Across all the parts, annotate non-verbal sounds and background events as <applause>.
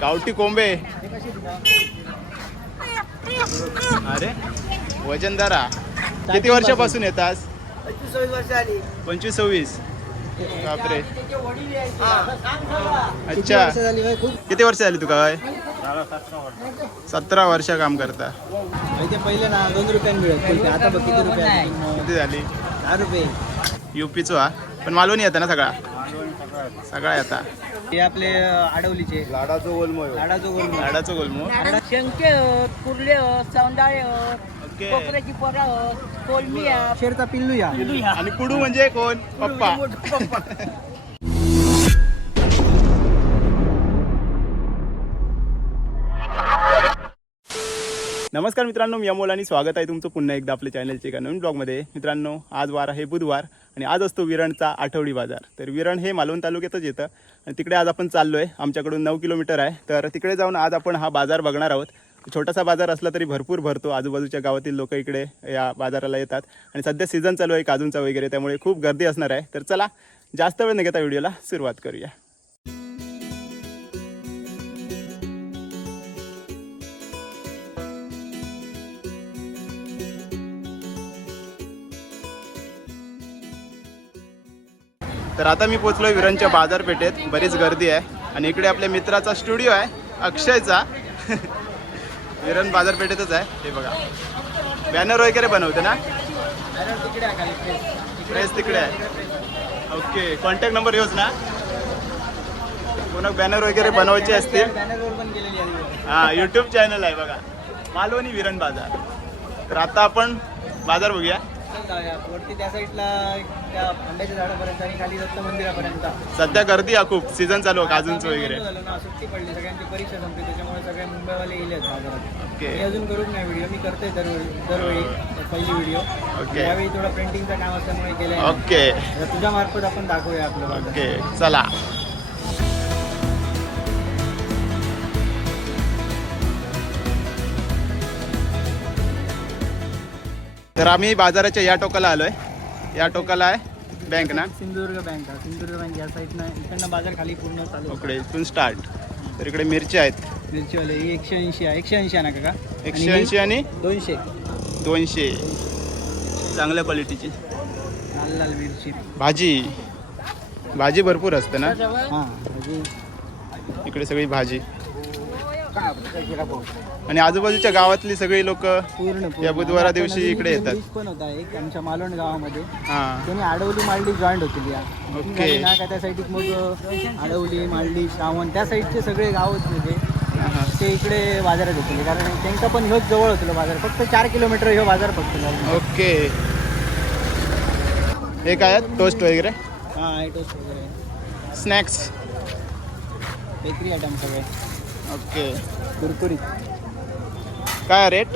गावठी कोंबे. अरे वजनदारा किती वर्षापासून येतात पंचवीस सव्वीस. बापरे. अच्छा. किती वर्ष झाली तुका काय सतरा वर्ष काम करता. पहिले ना दोन रुपयाने मिळत आता किती रुपये किती झाली? दहा रुपये. युपीचो हा. पण मालवणी येतं ना सगळा? सगळा येता. हे आपले आडवलीचे. लाडाचं ओलमय लाडाचं गोल लाडाचं गोलमो. शंके कुर्ले सौंदाळे ओके. कोकऱ्याची पोरा कोलमी शेरचा पिल्लू या. आणि कुडू म्हणजे कोण? पप्पा. नमस्कार मित्रांनो मी अमोल आणि स्वागत आहे तुमचं पुन्हा एकदा आपल्या चॅनलच्या एका नवीन ब्लॉगमध्ये मित्रांनो आज वार आहे बुधवार आणि आज असतो विरणचा आठवडी बाजार. तर विरण हे मालवण तालुक्यातच येतं आणि तिकडे आज आपण चाललो आहे आमच्याकडून नऊ किलोमीटर आहे. तर तिकडे जाऊन आज आपण हा बाजार बघणार आहोत. छोटासा बाजार असला तरी भरपूर भरतो. आजूबाजूच्या गावातील लोक इकडे या बाजाराला येतात. आणि सध्या सीझन चालू आहे काजूंचा वगैरे त्यामुळे खूप गर्दी असणार आहे. तर चला जास्त वेळ न घेता व्हिडिओला सुरुवात करूया. तर आता मी पोचलोय विरणच्या बाजारपेठेत. बरीच गर्दी आहे. आणि इकडे आपल्या मित्राचा स्टुडिओ आहे अक्षयचा. <laughs> विरण बाजारपेठेतच आहे. हे बघा. बॅनर वगैरे बनवते ना? तिकडे प्रेस तिकडे आहे. ओके कॉन्टॅक्ट नंबर येऊच ना? कोणा बॅनर वगैरे बनवायचे असतील? हां हा यूट्यूब चॅनल आहे बघा. मालवणी विरण बाजार. तर आता आपण बाजार बघूया. जाऊया वरती त्या साईडला त्या आंब्याच्या झाडापर्यंत आणि खाली दत्त मंदिरापर्यंत. सध्या गर्दी आहे खूप. सीझन चालू आहे काजूंचं वगैरे? झालं ना. सुट्टी पडली. सगळ्यांची परीक्षा संपली. त्याच्यामुळे सगळे मुंबईवाले येले बाजारात ओके. मी अजून करूच नाही व्हिडिओ मी करते दरवेळी दरवेळी पहिली व्हिडिओ. यावेळी थोडं प्रिंटिंगचं काम असल्यामुळे केलंय. ओके. तुझ्या मार्फत आपण दाखवूया आपलं बाजार ओके चला. तर आम्ही बाजाराच्या या टोकाला आलोय. या टोकाला आहे बँक ना. सिंधुदुर्ग बँक आहे सिंधुदुर्ग बँक या साईडनं इकडनं बाजार खाली पूर्ण चालू आहे. इकडे इथून स्टार्ट तर इकडे मिरची आहेत. मिरचीवाले ही एकशे ऐंशी आहे. एकशे ऐंशी आहे ना काका एकशे आणि ऐंशी आणि दोनशे. दोनशे. चांगल्या क्वालिटीची लाल लाल मिरची. भाजी. भाजी भरपूर असते ना? हां इकडे सगळी भाजी. आणि आजूबाजूच्या गावातली सगळी लोक पूर्ण पूर्ण. या बुधवारा आणि आता दिवशी नवीन इकडे येतात. पण होता एक आमच्या मालवण गावामध्ये. हा. त्यांनी आडवली मालडी जॉईंट होतील या ओके. ना का त्या साईडीत मग आडवली मालडी श्रावण त्या साईडचे सगळे गाव होते हा. ते इकडे बाजारात होते. कारण त्यांचा पण ह्योच जवळ होतं बाजार. फक्त चार किलोमीटर ह्यो बाजार फक्त झाला ओके. हे काय आहेत? टोस्ट वगैरे? हां आयटोस वगैरे स्नॅक्स बेकरी आयटम सगळे. ओके. कुरकुरीत. काय रेट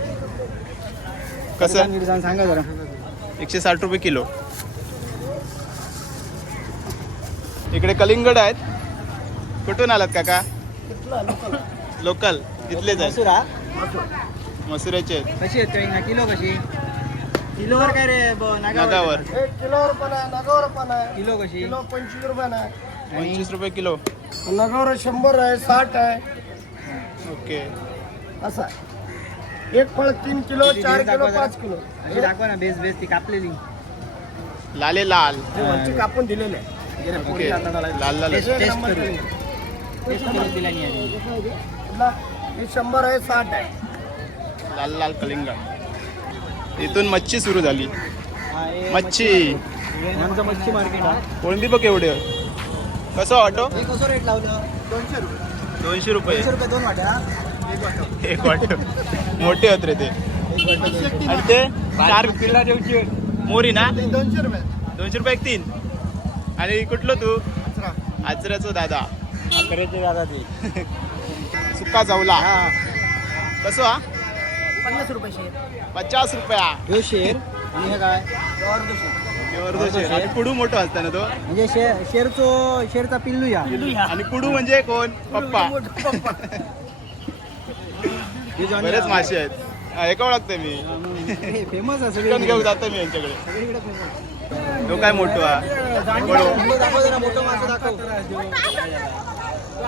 कसं? सांगा जरा. एकशे साठ रुपये किलो. इकडे कलिंगड आहेत. कुठून आलात काका? लोकल इथलेच आहेत मसुरा. मसुऱ्याचे आहेत. कशी आहेत काही? किलो कशी? किलोवर काय रे ब- नगावर? एक किलोवर पण आहे नगावर पण आहे. किलो कशी? किलो पंचवीस रुपये आहे पंचवीस रुपये किलो. नगावर शंभर आहे साठ आहे. ओके. असं आहे. एक फळ तीन किलो चार किलो पाच? किलो. अशी दाखवा ना बेस बेस ती कापलेली. लाले लाल. वरची कापून दिलेले आहे गेल्या ओके. पोळी हाताला लावली. लाल लाल एक टेस्ट नंबर करू. केली. टेस्ट करून दिला नाही आधी. कुठला? हे शंभर आहे साठ आहे. लाल लाल कलिंगड. इथून मच्छी सुरू झाली. हा, हे मच्छी आमचं मच्छी मार्केट कोळंबी बघ एवढे. कसं ऑटो हे कसं रेट लावलं? दोनशे रुपये. दोनशे रुपये. दोनशे रुपये दोन वाट्या एक वाटा एक वाट. मोठे होत रे ते. आणि ते चार किलो मोरी ना? ते दोनशे रुपये. दोनशे रुपये एक तीन. आणि कुठलं तू? आचऱ्याचं दादा. अकराचे दादा ते. सुका जावला कसं हा? पन्नास रुपये शेर. पचास रुपया. ह्यो शेर. आणि हे काय? आणि कुडू मोठं असतं ना तो? म्हणजे शेर शेरचो शेरचा पिल्लू या. आणि कुडू म्हणजे कोण? पप्पा. हे <laughs> बरेच. मासे आहेत. हा, एका ओळखते मी? हे फेमस आहे चिकन घेऊन जातो मी यांच्याकडे. तो काय मोठं? हा. दाखव जरा मोठं मासे दाखव.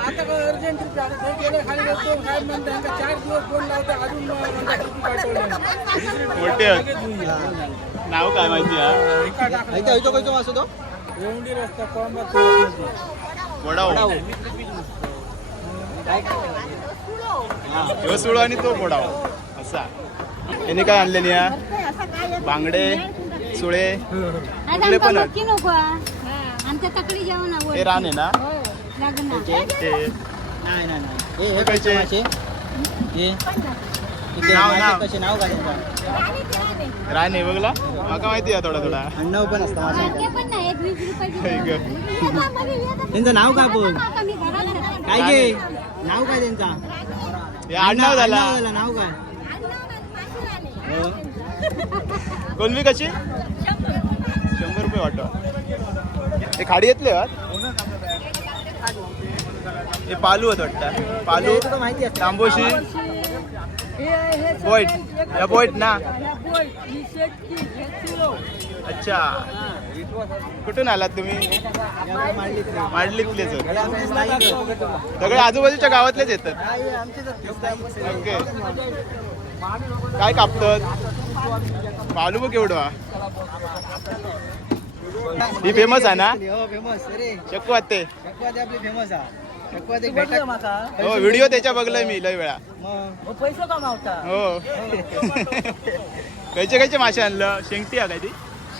आता काय अर्जंट ते गेले खाली गेलो काय म्हणते ह्यांका चार दिवस फोन लावते अजून म्हणतात ट्रिप पाठवले मोठे आहेत. नाव काय माहिती हा? असो तो एवढी रस्ता कोंबा वडाव ह्यो सुळो आणि तो वडाव असा. याने काय आणले या बांगडे सुळे कुठले पण. की हे रान आहे ना? नाही नाही नाही हे हे हे? कसे? हे नाव, नाव. कसे? नाव काय त्यांचा रान आहे बघला. माका माहिती आहे थोडा थोडा. आडनाव पण असतं हे. त्यांचं नाव काय बोल? मी घरात काय घे नाव काय त्यांचा? हे आडनाव झाला. आडनाव झाला, नाव काय. <laughs> कोलमी कशी? शंभर रुपये वाटो हे खाडी येतले हे पालू होत वाटतं. पालू तुला माहिती असतं? तांबोशी. बोईट. या बोईट ना अच्छा. कुठून आलात तुम्ही? हे आपले मांडलीतलेच सगळे आजूबाजूच्या गावातलेच येतात. ओके. काय कापतात? पालू बघ एवढं ही? फेमस आहे ना? हो फेमस ते हो व्हिडिओ त्याच्या बघलाय मी लय वेळा. हो. <laughs> पैसे कमावता हो. खयचे खयचे मासे आणलं? शेंगटी आहे काय ती?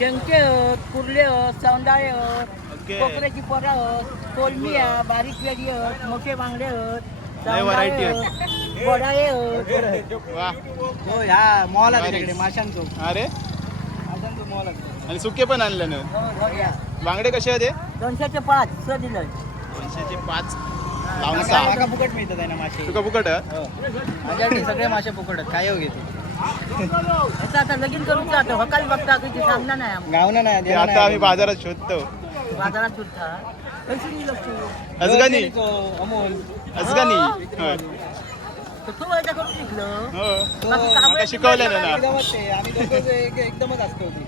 शेंगटे आहेत कुर्ले आहेत सौंदाळे आहेत ओके. कोकऱ्याची पोरा आहेत कोलमी आहे बारीक वेडी आहेत मोठे बांगडे आहेत लय variety आहेत. आहेत वडाळे आहेत वा. हो ह्या मॉल आहे भारी. तिकडे माशांचो. अरे. माशांचो मॉल आहे आणि सुके पण आणलं ना? हो, हो, या. बांगडे कसे आहे ते दोनशेचे पाच स दिलं दोनशेचे पाच. लावून सहा फुकट मिळतात आहे ना मासे. तुका फुकट आहे? हो. माझ्याकडे सगळे मासे फुकट आहेत. काय हो घेते? याचं आता लगीन करून जातो हकाल बघता की सांगणार नाही आम्हाला. गावना नाही ते देणं आता नाही. आम्ही बाजारात शोधतो. बाजारात सुद्धा पैसे नाही लक्ष अजगानी. तो अमोल. अजगानी. हो. तर तू व्हायचं करून शिकलं तो बाकी कामं माका शिकवलं ना ना. एकदमच ते आम्ही दोघं जे एक- एकदमच असतो ती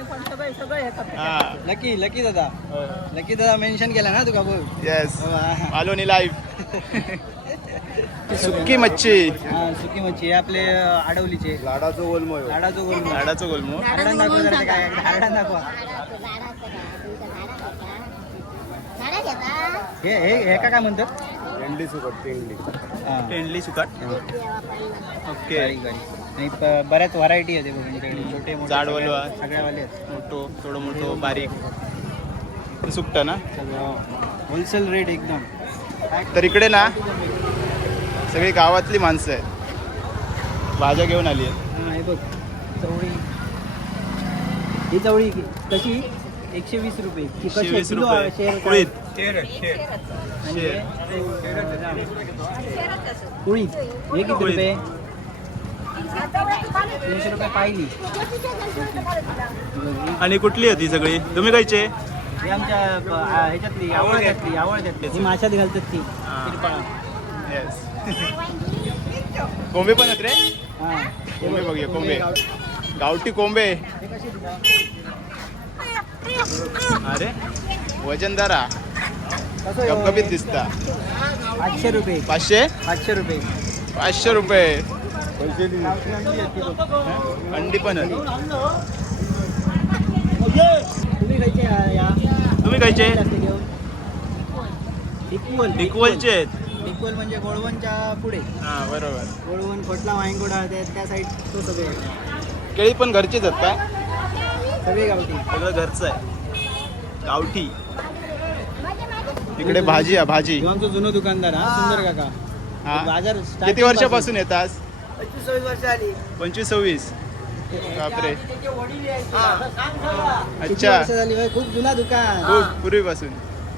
पण सगळे सगळे हे हा. लकी लकी दादा. हो. लकी दादा मेन्शन केला ना तुका बोल येस हो, हा. मालोनी लाईव्ह <laughs> सुक्की मच्छी. हा सुकी मच्छी. हे आपले आडवलीचे. लाडाचं ओलमय लाडाचो गोल झाडाचं गोलमो हारडान दाखवा जरा ते काय हारडान दाखवा हे हे हे का काय म्हणतात? पेंडली सुकट पेंडली हा. पेंडली सुकाट. ओके. आणि प- बऱ्याच व्हरायटी आहे बघ तुमच्याकडे. छोटे मोठे सगळ्या- आहेत. सगळ्यावाले आहेत. मोठो थोडं मोठो बारीक. ते सुकतं ना होलसेल रेट एकदम. तर इकडे ना. सगळी गावातली माणसं आहेत. भाज्या घेऊन आली आहेत. हा हे बघ चवळी. ही चवळी कि- कशी? एकशे वीस रुपये. ती कशी आहे? वीस किलो रुपये. आहे, शेर कुळीत. आणि शेर. हे- कुळीत. हे किती कुळीत. रुपये? तीनशे रुपये पाहिली. आणि कुठली होती सगळी? तुम्ही खायचे? ही आमच्या ब- आ, ह्याच्यातली आवळ्यातली आवळ्यातली. ही माशात घालतात ती. हा. तिरपळा. येस कोंबे पण आहेत रे हा. कोंबे बघूया कोंबे गावठी कोंबे हे? अरे वजनदारा? गपगपीत दिसता आठशे रुपये पाचशे आठशे रुपये पाचशे रुपये अंडी पण. तुम्ही खायचे डिकवल डिकवलचे आहेत डिकवल म्हणजे गोळवणच्या पुढे. हा बरोबर. गोळवण खोटला वायंगोडा त्या त्या साईड तो सगळे केळी पण घरचीच आहेत का? सगळे गावठी. सगळं घरचं आहे. गावठी. इकडे भाजी आहे भाजी. आमचं जुनं दुकानदार हा सुंदर काका. हा. बाजार किती वर्षापासून येतात पंचवीस वर्ष आली. पंचवीस सव्वीस. बापरे. अच्छा. वर्ष झाली होय? खूप जुना दुकान. खूप पूर्वीपासून.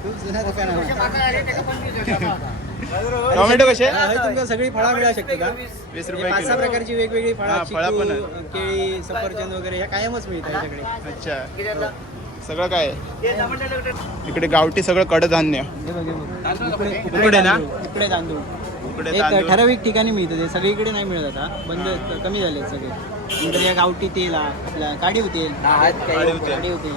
खूप जुना दुकान आहे. टोमॅटो कसे? हा, तुमका सगळी फळा मिळू शकतात वीस हे रुपये पाच सहा प्रकारची वेगवेगळी फळं फळं पण केळी सफरचंद वगैरे ह्या कायमच मिळतात सगळे. अच्छा. सगळं काय? आहे? इकडे गावठी सगळं कडधान्य. हे हे. इकडे ना? तांदूळ, इकडे तांदूळ. एक ठराविक ठिकाणी मिळतं ते सगळीकडे नाही मिळत आता. बंद कमी झाले सगळे. नंतर या गावठी तेल आपला काढीव तेल. काढीव तेल. काढीव तेल.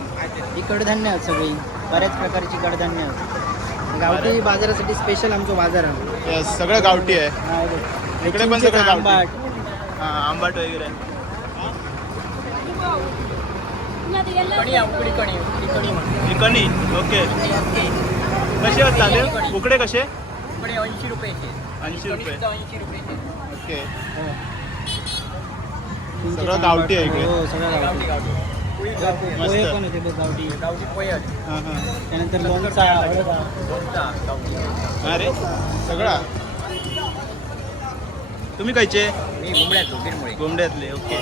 ही कडधान्य आहेत सगळी. बऱ्याच प्रकारची कडधान्य आहेत. गावठी बाजारासाठी स्पेशल आमचं बाजार आहे. Yes, सगळं गावठी आहे. हा, हे बघ. इकडे पण सगळं गावठी. आंबाट. हा आंबाट वगैरे. कणी ओके. कसे आहेत चालेल उकडे कसे? ऐंशी रुपयाचे. रुपये. रुपयाचे. ओके. सगळं गावठी आहे इकडे. हो सगळं गावठी मस्त. पोहे पण होते बघ गावठी? गावठी पोहे हां हां. त्यानंतर लोणचा. सगळा? तुम्ही खायचे? मी गोंड्यातले ओके.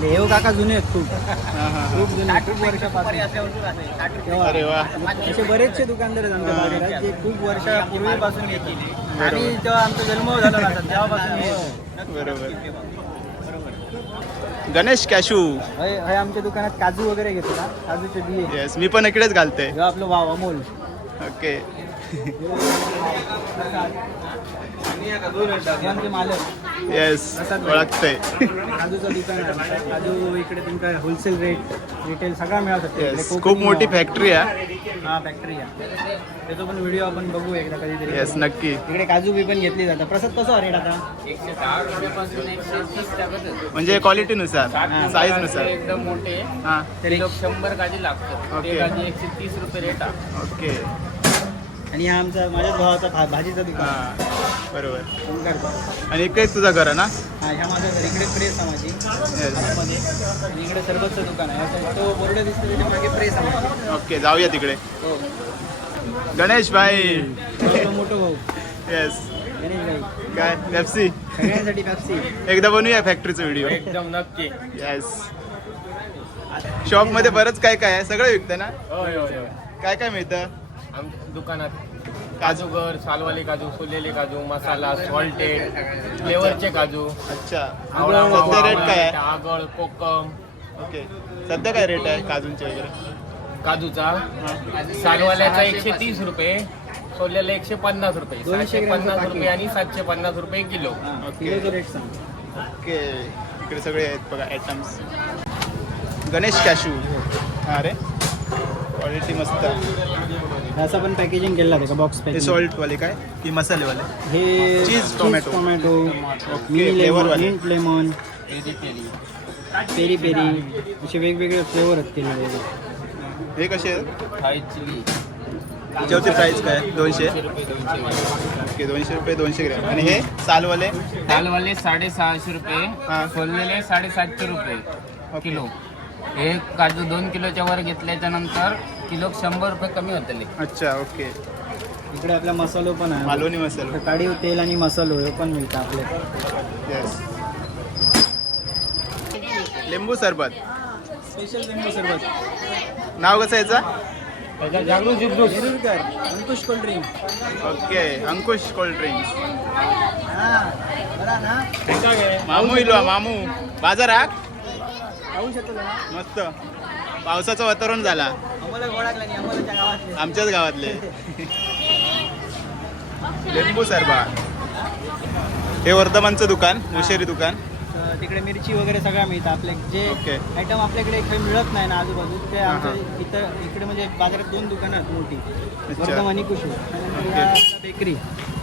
हे हो काका जुने आहेत खूप. हां हां खूप जुने खूप वर्षापासून. अरे वा. असे बरेचसे दुकानदार आहेत आमच्या बाजारात जे खूप वर्षापूर्वीपासून येतील. आणि तेव्हा आमचा जन्म झाला तेव्हापासून बरोबर. गणेश कॅशू आमच्या दुकानात काजू वगैरे घेतो ना काजूचे बिये. येस मी पण इकडेच घालते. आपलं वाव अमोल ओके येस ओळखते काजूचं दुकान आहे. आमचं. काजू इकडे तुमका होलसेल रेट रिटेल सगळा मिळत येस खूप मोठी फॅक्टरी आहे. हा फॅक्टरी आहे. त्याचा पण व्हिडिओ आपण बघू एकदा कधीतरी. येस नक्की. इकडे काजू बी पण घेतली जातात. प्रसाद कसं रेट आता? एकशे दहा रुपयापासून एकशे तीस टाकत म्हणजे क्वालिटीनुसार साईजनुसार एकदम मोठे. हां. तरी किलो शंभर काजी लागतात ओके. ते एकशे तीस रुपये रेट आहे. ओके आणि हा आमचा माझ्याच भावाचा भा- भाजीचा दुकान. हां बरोबर. ओंकारचा. आणि इकडेच तुझं घर आहे ना? हा ह्या माझ्या घरी इकडे प्रेस आहे माझी आतमध्ये आणि इकडे सरबतचं दुकान आहे. असं तो बोर्ड दिसतो त्याच्यामागे प्रेस आहे माझी. ओके जाऊया तिकडे. हो. गणेश भाई. तो मोठो भाऊ. येस. गणेश भाई. काय पेप्सी सगळ्यांसाठी पॅप्सी एकदा बनवूया फॅक्टरीचा व्हिडिओ एकदम नक्की. येस. शॉपमध्ये बरंच काय काय आहे? सगळं विकतं ना? होय होय होय. काय काय मिळतं? दुकानात. काजूगर सालवाले काजू सोलेले काजू मसाला सॉल्टेड फ्लेवरचे काजू. अच्छा. सध्या रेट काय आहे? आगळ कोकम. ओके. सध्या काय रेट आहे काजूंचे वगैरे? काजूचा? सालवाल्याचा एकशे तीस रुपये सोल्याला एकशे पन्नास रुपये. दोनशे सातशे ग्रॅमचं पन्नास. रुपये आणि सातशे पन्नास रुपये किलो. किलोचा रेट सांग. ओके. इकडे सगळे आहेत बघा आयटम्स गणेश कॅशू अरे. क्वालिटी मस्त. असं पण पॅकेजिंग केलं आहे का? बॉक्स हे पॅकेजिंग सॉल्टवाले काय? की मसालेवाले. हे cheese tomato. Tomato mini flavor lemon वाले. मिंट लेमन पेरी पेरी असे वेगवेगळे फ्लेवर आहेत केलेले हे कसे आहेत? प्राईस काय? दोनशे? रुपये दोनशे. ओके दोनशे रुपये दोनशे ग्रॅम. आणि हे सालवाले? दालवाले साडेसहाशे हा. रुपये सोललेले साडेसातशे रुपये किलो. हे काजू दोन किलोच्या वर घेतल्याच्या नंतर किलो शंभर रुपये कमी होतले अच्छा ओके. इकडे आपला मसालो पण आहे. मालवणी मसाला. काढीव तेल आणि मसालो हे पण मिळतं आपले. येस लिंबू सरबत. स्पेशल लिंबू सरबत. नाव कसं याचं? Ankush cold drink. Okay Ankush cold drinks हा बरा ना? मामू इलो मामू. बाजारात? खाऊ शकतो ना मस्त. पावसाचं वातावरण झाला. आमच्याच गावातले. लिंबू सरबा. हे वर्धमानचं दुकान मुशेरी दुकान. तिकडे मिरची वगैरे सगळं मिळतं आपले जे ओके. आयटम आपल्याकडे काही मिळत नाही ना आजूबाजू ते आमच्या इथं इकडे म्हणजे बाजारात दोन दुकानं आहेत मोठी. वर्धम आणि कुशू बेकरी. इकडे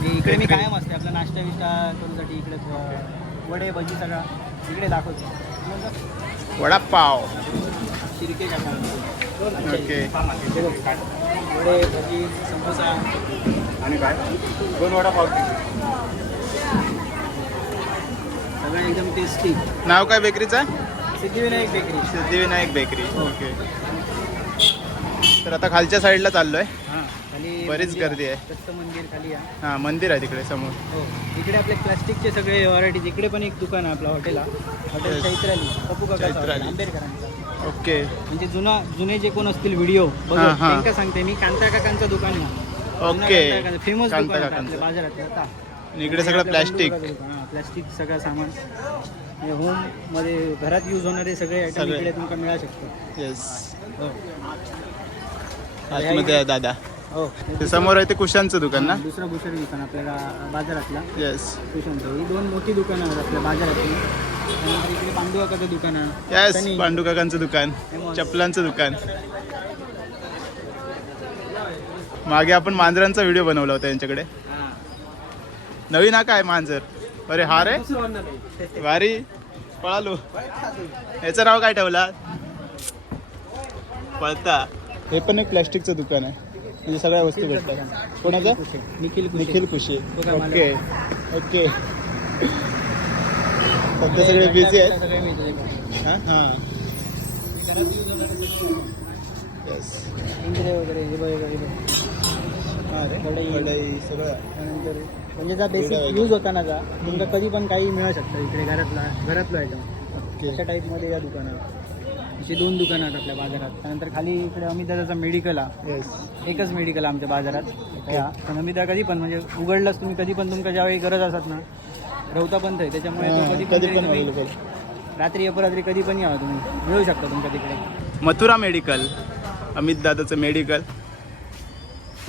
मी Bakery. कायम असते आपला नाश्ता बिष्टा करूसाठी इकडे अं, वडे भजी सगळा इकडे दाखवतो. वडापाव. शिरके काका ओके. वडे भजी समोसा आणि काय दोन वडापाव सगळं एकदम टेस्टी नाव काय बेकरीचं? Siddhivinayak bakery. Siddhivinayak bakery okay तर आता खालच्या साईडला चाललोय. हां. खाली बरीच मंदिर गर्दी आहे. दत्त मंदिर खाली आहे. हां मंदिर आहे तिकडे समोर. हो. इकडे आपले प्लास्टिकचे सगळे व्हरायटीज इकडे पण एक दुकान आहे आपलं hotel hotel Yes. Chaitrali Pappu काका चैत्राली. आंबेडकरांचा. ओके. म्हणजे जुना जुने जे कोण असतील व्हिडिओ बघ हां, हां. सांगते मी. कांता काकांचं दुकान आहे. ओके. फेमस कांता दुकान आहे काकांचं. आपल्या बाजारात आता. आणि इकडे सगळं प्लॅस्टिक प्लॅस्टिक सगळं सामान. होममध्ये घरात यूज होणारे सगळे आयटम सगळे. इकडे तुमका मिळू शकतो येस हो. आतमध्ये आहे दादा. हो. ते समोर आहे ते कुशांचं दुकान ना? दुसरं भुसर दुकान आपल्याला बाजारातला. येस सुशांत ही दोन मोठी दुकानं आहेत आपल्या बाजारातली. त्यानंतर इकडे पांडुआकाचं दुकान आहे. येस सनी. पांडू काकांचं दुकान चपलांचं दुकान. मागे आपण मांजरांचा व्हिडिओ बनवला होता यांच्याकडे. नवीन हा काय मांजर? अरे हा रे. भारी. पळालो. याचं नाव काय ठेवला? पळता. हे पण एक प्लॅस्टिकचं दुकान आहे. म्हणजे सगळ्या वस्तू भेटतात. कोणाचं? निखिल निखिल खुशी ओके. ओके. सध्या सगळे बिझी आहेत? हां हां. वगैरे कढई. सगळं. त्यानंतर म्हणजे जा बेसिक. यूज होता ना जा तुमका कधी पण काही मिळू शकतं इकडे घरातला घरातलं आयटम ओके. अशा टाईपमध्ये या दुकानात. अशी दोन दुकानं आहेत आपल्या बाजारात. त्यानंतर खाली इकडे अमिताचं मेडिकल आहे येस एकच मेडिकल आमच्या बाजारात. या. पण अमिता कधी पण म्हणजे उघडलंच तुम्ही कधी पण तुमच्या ज्यावेळी गरज असत ना रवता पण आहे त्याच्यामुळे तो कधी कधी पण तुम्ही रात्री अपरात्री कधी पण यावं तुम्ही. मिळू शकता तुमच्या तिकडे. मथुरा मेडिकल अमित दादाचं मेडिकल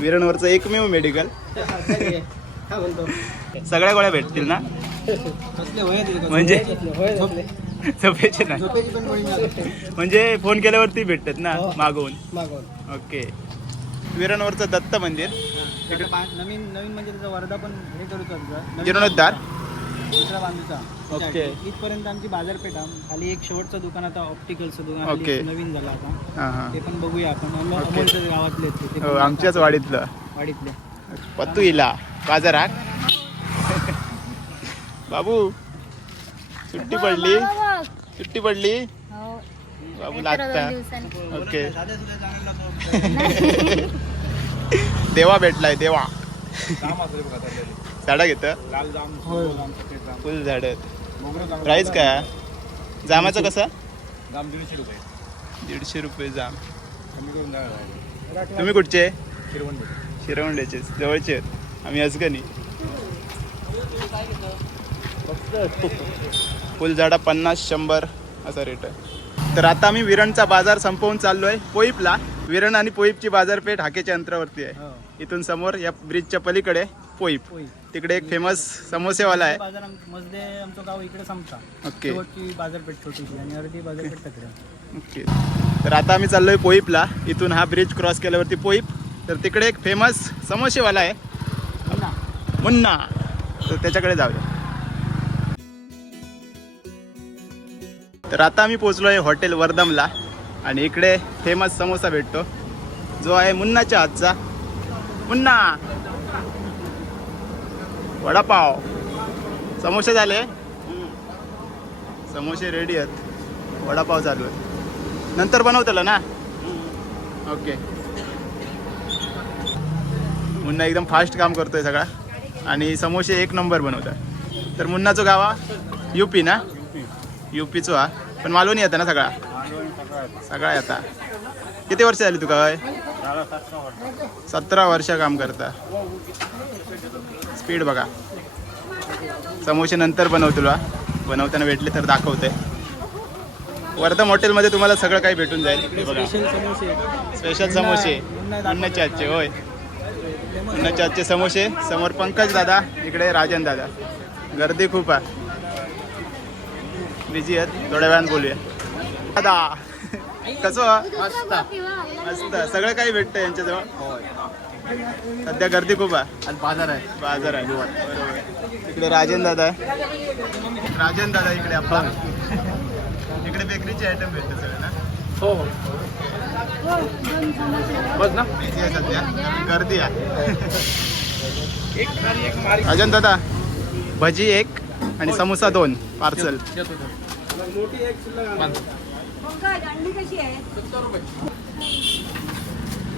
विरणवरचं एकमेव मेडिकल <laughs> सगळ्या गोळ्या भेटतील ना? म्हणजे? झोपेचे नाही. झोपेची पण गोळी मिळाली. म्हणजे फोन केल्यावरती भेटतात ना हो. मागवून मागवून ओके. विरणवरचं दत्त मंदिर. पा- नवीन नवीन म्हणजे त्याचा वर्धा पण हे करू तुझा जीर्णोद्धार दुसरा बांधूचा. ओके. इथपर्यंत आमची बाजारपेठ आहे. खाली एक शेवटचं दुकान आता ऑप्टिकलचं दुकान ओके. नवीन झालं आता. हां हां. ते पण बघूया आपण. अमो- ओके. अमोलच्या गावातले आहेत ते. ते हो पण आमच्याच वाडीतलं. वाडीतले. पत्तू इला बाजारात <laughs> बाबू सुट्टी पडली. सुट्टी पडली? बाबू लागता. ओके. <laughs> देवा भेटलाय देवा. झाडं घेत? फुल झाड प्राईस काय? जामाचं कसं? दीडशे रुपये. जाम. तुम्ही कुठचे? शिरवंड्याचे जवळचे आहेत. आम्ही अजगणी फुल झाडा पन्नास शंभर असा रेट आहे. तर आता आम्ही विरणचा बाजार संपवून चाललोय. पोईपला विरण आणि पोईपची बाजारपेठ हाकेच्या अंतरावरती आहे. हो. इथून समोर या ब्रिजच्या पलीकडे पोईप. तिकडे एक फेमस समोसेवाला आहे. आमचं गाव इकडे ओके. शेवटची बाजारपेठ छोटीशी आणि अर्धी बाजारपेठ तिकडे ओके. तर आता आम्ही चाललोय पोईपला. इथून हा ब्रिज क्रॉस केल्यावरती पोईप. तर तिकडे एक फेमस समोसेवाला आहे. मुन्ना. तर त्याच्याकडे जाऊया. तर आता आम्ही आहे हॉटेल वर्दमला आणि इकडे फेमस समोसा भेटतो. जो आहे मुन्नाच्या हातचा. मुन्ना! वडापाव. समोसे झाले? समोसे रेडी आहेत. वडापाव चालू आहे नंतर बनवतलं ना? ओके मुन्ना एकदम फास्ट काम करतोय सगळा. आणि समोसे एक नंबर बनवतात. तर मुन्नाचं गावा युपी ना? युपीचो हा. पण मालवणी येतं ना सगळा? सगळा येता. किती वर्ष झाली तुका काय सतरा वर्ष काम करता. स्पीड बघा. समोसे नंतर बनव तुला बनवताना भेटले तर दाखवते. वर्धम हॉटेलमध्ये तुम्हाला सगळं काही भेटून जाईल. बघा. स्पेशल समोसे. स्पेशल समोसे. मुन्नाच्या आजचे होय. मुन्नाच्या आजचे समोसे. समोर पंकज दादा इकडे राजन दादा. गर्दी खूप आहे. बिझी आहेत थोड्या वेळानं बोलूया. दादा कसं? मस्त. सगळं काही भेटतं यांच्याजवळ? सध्या गर्दी खूप आहे. आणि बाजार आहे. बाजार आहे. बरोबर इकडे राजन दादा आहे. राजन दादा इकडे आपला. इकडे बेकरीचे आयटम भेटते सगळे ना? हो. बघ ना. बिझी आहे सध्या. गर्दी आहे. राजन दादा भजी एक आणि समोसा दोन पार्सल.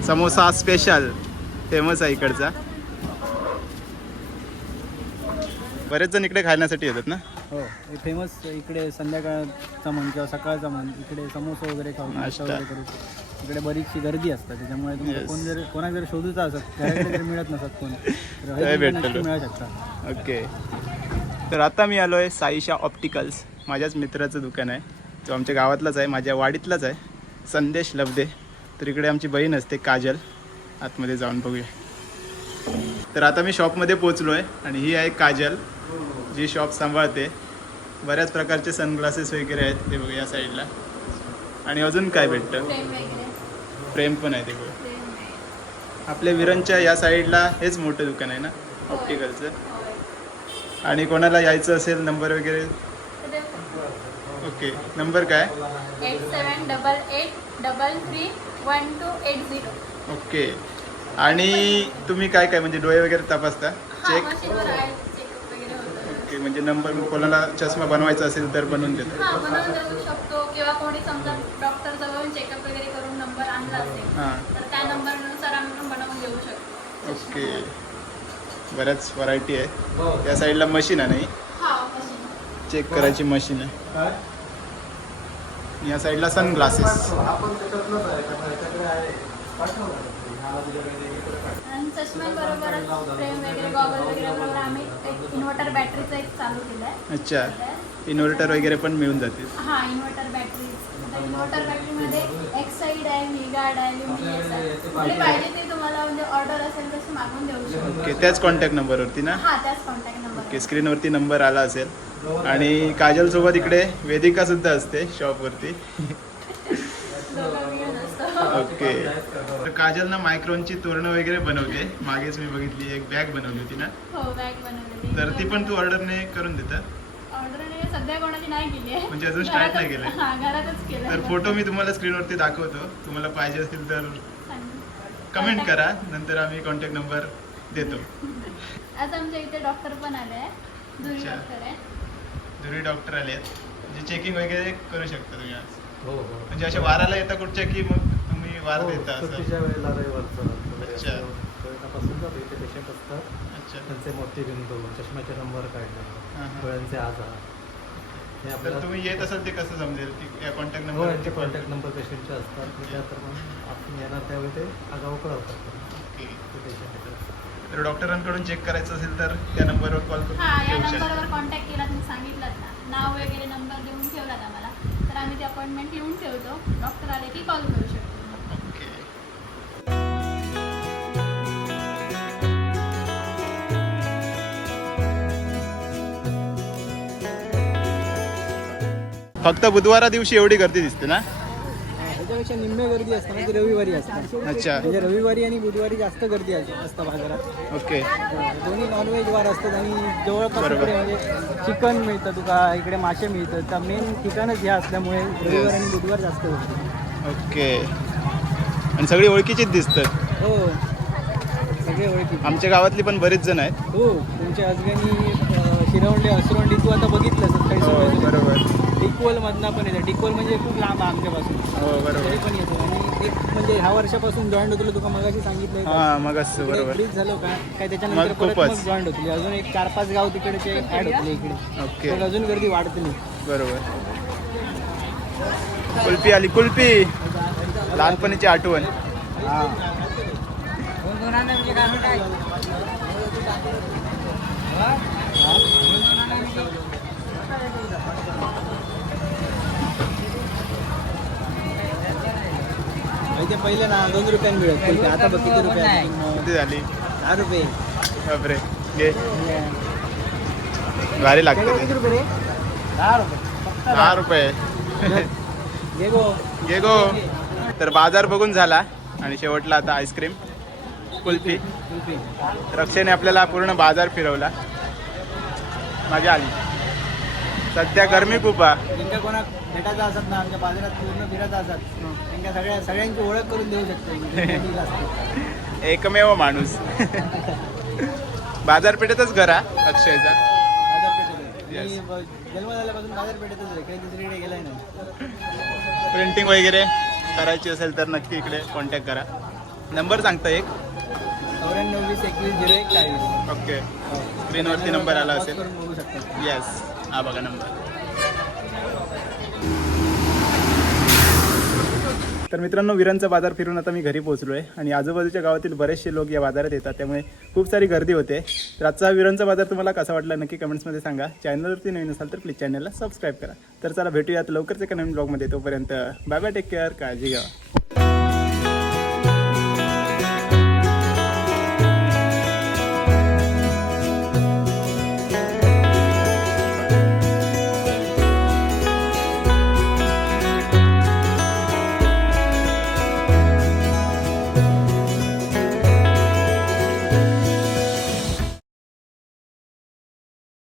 समोसा स्पेशल फेमस आहे इकडचा बरेच जण इकडे खाण्यासाठी येतात ना हो फेमस इकडे संध्याकाळचा म्हण किंवा सकाळचा म्हण इकडे समोसा वगैरे खाऊन नाश्ता. वगैरे करू इकडे बरीचशी गर्दी असते त्याच्यामुळे तुम्हाला. कोण जर कोणाक जर शोधूचा असत मिळत नसत कोण. मिळू शकता ओके तर आता मी आलो आहे साईशा ऑप्टिकल्स माझ्याच मित्राचं दुकान आहे. जो आमच्या गावातलाच आहे माझ्या वाडीतलाच आहे. संदेश लबदे. तर इकडे आमची बहीण असते काजल. आतमध्ये जाऊन बघूया. तर आता मी शॉपमध्ये पोचलो आहे आणि ही आहे काजल जी शॉप सांभाळते. बऱ्याच प्रकारचे सनग्लासेस वगैरे आहेत ते बघा या साईडला आणि अजून काय भेटतं? फ्रेम पण आहे ते बघा आपल्या विरणच्या या साईडला हेच मोठं दुकान आहे ना ऑप्टिकलचं आणि कोणाला यायचं असेल नंबर वगैरे? ओके. नंबर काय? Eight seven double eight double three one two eight zero. Okay. आणि तुम्ही काय काय म्हणजे डोळे वगैरे तपासता? चेक मशीनवर आहे चेकअप वगैरे होतं. ओके म्हणजे नंबर कोणाला चष्मा बनवायचा असेल तर बनवून देतो. हा बनवून देऊ शकतो. किंवा कोणी समजा डॉक्टर जवळ चेकअप वगैरे करून नंबर आणला असेल हां. तर त्या नंबरनुसार आम्ही बनवून देऊ शकतो. ओके. बऱ्याच व्हरायटी आहे. या साईडला मशीन आहे नाही? हा मशीन चेक करायची मशीन आहे. या साईडला सन ग्लासेस आणि चष्म्यांबरोबरच फ्रेम वगैरे गॉगल वगैरे बरोबर आम्ही एक इन्व्हर्टर बॅटरीचं एक चालू केलं आहे. अच्छा इन्व्हर्टर वगैरे पण मिळून जातील. हा इन्व्हर्टर बॅटरी तुम्हाला म्हणजे ऑर्डर असेल तशी मागवून देऊ शकतो. ओके त्याच कॉन्टॅक्ट नंबरवरती ना? हा त्याच कॉन्टॅक्ट नंबर ओके स्क्रीनवरती नंबर आला असेल. आणि काजलसोबत इकडे वेदिका सुद्धा असते शॉपवरती ओके. तर काजल ना मायक्रोनची तोरणं वगैरे बनवते मागेच मी बघितली एक बॅग बनवली होती ना? हो बॅग बनवलेली तर ती पण तू ऑर्डरने करून देता? ऑर्डर सध्या कोणाची नाही केली आहे. म्हणजे अजून start नाही घरातच केलं तर फोटो मी तुम्हाला स्क्रीनवरती दाखवतो. तुम्हाला पाहिजे असतील तर कमेंट करा नंतर आम्ही कॉन्टॅक्ट नंबर देतो. आज आमच्या इथे डॉक्टर पण आले आहे दुरी अच्छा. डॉक्टर आहे दुरी डॉक्टर आले आहेत म्हणजे चेकिंग वगैरे करू शकता तुम्ही आज. हो हो. म्हणजे अशा वाराला येता कुठच्या की मग तुम्ही वार हो, देता असं? सुट्टीच्या वेळेला रविवारचं अच्छा. कोरोनापासून जातो इथे पेशंट असतात. अच्छा. त्यांचे मोतीबिंदू चष्म्याचे नंबर काढणे हां, हां. डोळ्यांचे आजार. तर तुम्ही येत असाल ते कसं समजेल? की या कॉन्टॅक्ट हो यांचे नंबर कॉन्टॅक्ट नंबर पेशंटचे असतात. त्यानंतर मग आपण येणार त्यावेळी ते आगाऊ कळवतात. ते पेशंट येतात. तर डॉक्टरांकडून चेक करायचं असेल तर त्या नंबरवर कॉल हा या करून नंबरवर कॉन्टॅक्ट केला तुम्ही सांगितलं ना. नाव वगैरे नंबर देऊन ठेवलात आम्हाला तर आम्ही ती अपॉइंटमेंट घेऊन ठेवतो. डॉक्टर आले की कॉल करू शकतो. फक्त बुधवारा दिवशी एवढी गर्दी दिसते ना? त्याच्यापेक्षा निम्मे गर्दी असते म्हणजे रविवारी असते. अच्छा. म्हणजे रविवारी आणि बुधवारी जास्त गर्दी असतं बाजारात. ओके. दोन्ही नॉनव्हेज वार असतात आणि जवळपास. इकडे म्हणजे चिकन मिळतं तुका इकडे मासे मिळतं तर मेन ठिकाणच हे असल्यामुळे रविवार आणि बुधवार जास्त होतं ओके. आणि सगळी ओळखीचीच दिसतात. हो. सगळे ओळखी आमच्या गावातली पण बरेच जण आहेत. हो तुमच्या हजबंडनी शिरवंडे असरवंडी तू आता बघितलं हो. बरोबर. डिकोल मधनं पण येतं. डिकोल म्हणजे खूप लांब आहे आमच्यापासून. हो तरी बरोबर पण येतो. आणि एक म्हणजे ह्या वर्षापासून जॉईंट होतो तुका मगाशी सांगितलं हां मग असं बरोबर. ब्रिज झालं का? काय त्याच्यानंतर मग परत खूपच. मग जॉईंट होतली अजून एक चार पाच गाव तिकडचे ऍड होतले इकडे. ओके. मग अजून गर्दी वाढतली बरोबर. कुल्फी आली कुल्फी. लहानपणीची आठवण. ते पहिले ना दोन रुपयाने मिळत पहिले आता बघ किती रुपये आहे. किती झाली? दहा रुपये. बापरे. घे. भारी लागतं. किती ते रुपये रे? दहा रुपये. फक्त दहा. रुपये. घे गो. घे गो. तर बाजार बघून झाला. आणि शेवटला आता आईस्क्रीम कुल्फी. कुल्फी. रक्षेने आपल्याला पूर्ण बाजार फिरवला. मजा आली. सध्या गरमी खूप आहे. ज्यांच्या कोणाक भेटायचं असत ना आमच्या बाजारात पूर्ण फिरायचं असत त्यांच्या सगळ्या सगळ्यांची ओळख करून देऊ शकतो <laughs> एकमेव माणूस. बाजारपेठेतच घरा अक्षयचा. Yes. जन्म झाल्यापासून बाजारपेठेतच आहे काही दुसरीकडे गेलाय नाही. प्रिंटिंग वगैरे करायची असेल तर नक्की इकडे कॉन्टॅक्ट करा. नंबर सांगता एक? चौऱ्याण्णव वीस एकवीस झिरो एक चाळीस. ओके स्क्रीनवरती नंबर आला असेल. येस हा बघा नंबर. तर मित्रांनो विरांचा बाजार फिरून आता मी घरी पोहोचलो आहे आणि आजूबाजूच्या गावातील बरेचसे लोक या बाजारात येतात त्यामुळे खूप सारी गर्दी होते. तर आजचा हा विरांचा बाजार तुम्हाला कसा वाटला नक्की कमेंट्समध्ये सांगा. चॅनलवरती नवीन असाल तर प्लीज चॅनलला सबस्क्राईब करा. तर चला भेटूयात लवकरच एका नवीन ब्लॉगमध्ये. तोपर्यंत बाय बाय टेक केअर काळजी घ्या.